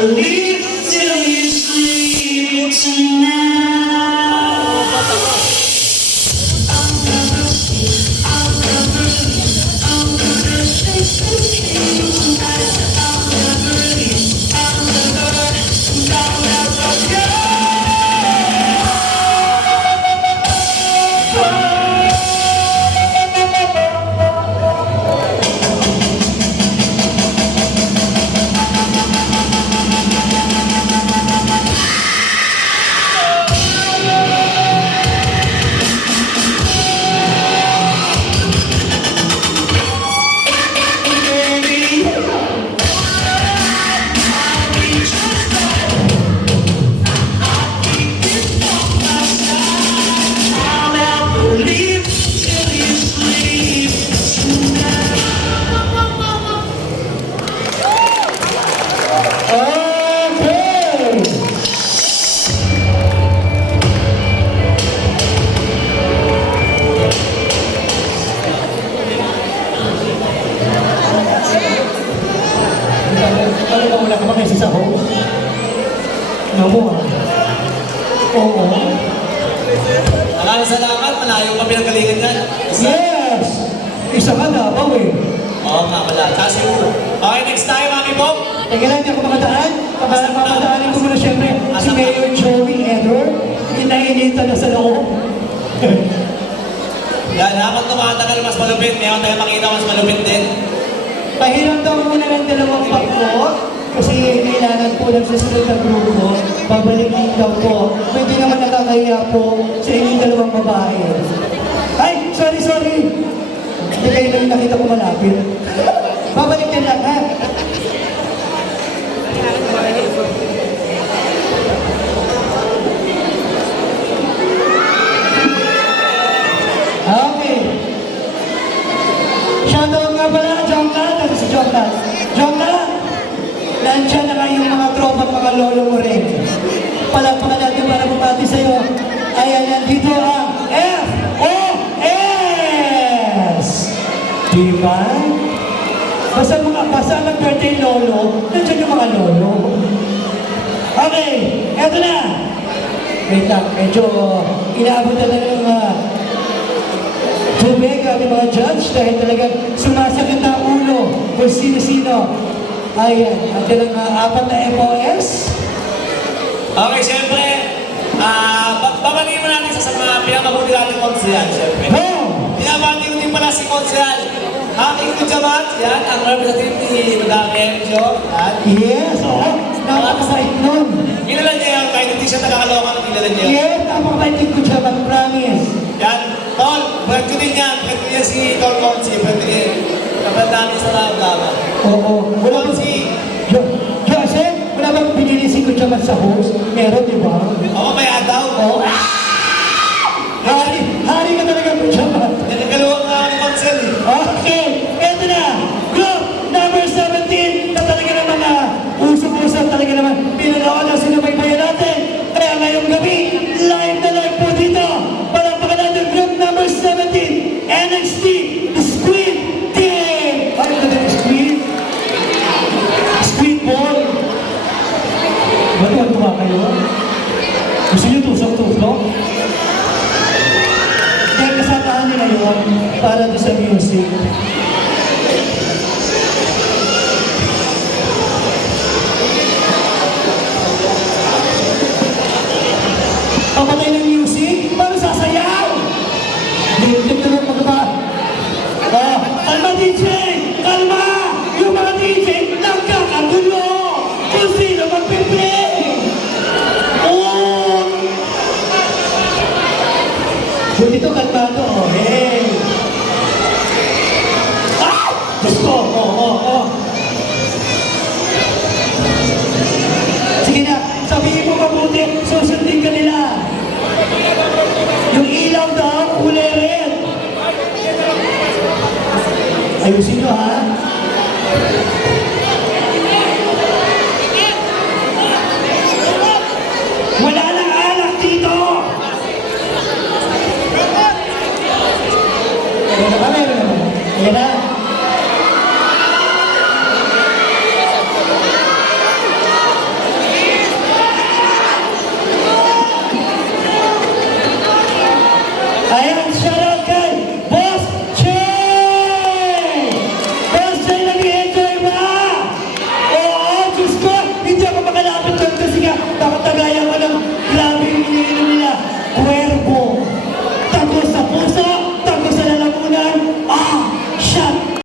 believe till you sleep tonight. Wala ka ba kasi sa host? Oo. Maraming salamat, malayo pa pinagalingan yan. Yes! Isa ka na, bawi. Oo nga pala, kasi okay, next time, Mami Bob. Teka lang, hindi ako makadaan. Papadaanin ko muna siyempre si Mayor Joey Edward. Inainitan na sa loob. Yan, habang tumatagal mas malupit, mayroon tayo makita mas malupit din. Pahiram daw muna ng dalawang pagko. Kasi kailangan po ng susunod na grupo. Babalik din daw po. Pwede naman nakakaya po sa inyong dalawang babae. Ay, sorry. Hindi kayo lang nakita ko malapit. Babalik din lang, ha? Okay. Shoutout nga pala, Jongkat. Ano si Jongkat? Jongkat! Nandiyan na kayong mga tropa at mga lolo mo rin. Palagpakan natin para bumati sa'yo. Ayan, nandito ang FOS! Diba? Basta nag-birthday lolo, nandiyan yung mga lolo. Okay, eto na. Wait lang, medyo inaabot na ng tubig ang mga judge dahil talagang sumasakit ang ulo kung sino-sino. Ayan, ang dalang apat na FOS. Okay, siyempre, babagay mo natin sa mga pinakabuti natin konsyal, siyempre. Pinabati ko din pala si konsyal. Haking Kujamat, yan, ang representative ni Madam Enjo. Yes, napakasait nun. Kilala niya yan, kahit hindi siya nakakalokan, kilala niya yan. Yes, napakasait yung Kujamat, promise. Yan, Tol, friend ko din yan. Friend ko yan si Tol Consi, friend ko din. Kapag namin sa laban. Oo. Wala ko si... Joseph, wala bang pinili si Kujamat sa host? Meron, di ba? Oo, kaya daw. Oo. Hari ka talaga, Kujamat. Nagkagalawang nga ni Marcel eh. Okay, eto na. Group number 17 na talaga naman usap-usap talaga naman. Pinanood na sinubaybayan natin. Kaya ngayong gabi, live na live po dito. Palakpakan natin group number 17, NXT, The Squid Team. Ano na yung Squid? Squid Ball. Ba't ba kayo? Gusto nyo tusok-tusok? Kaya kasamahan nila yun para doon sa music.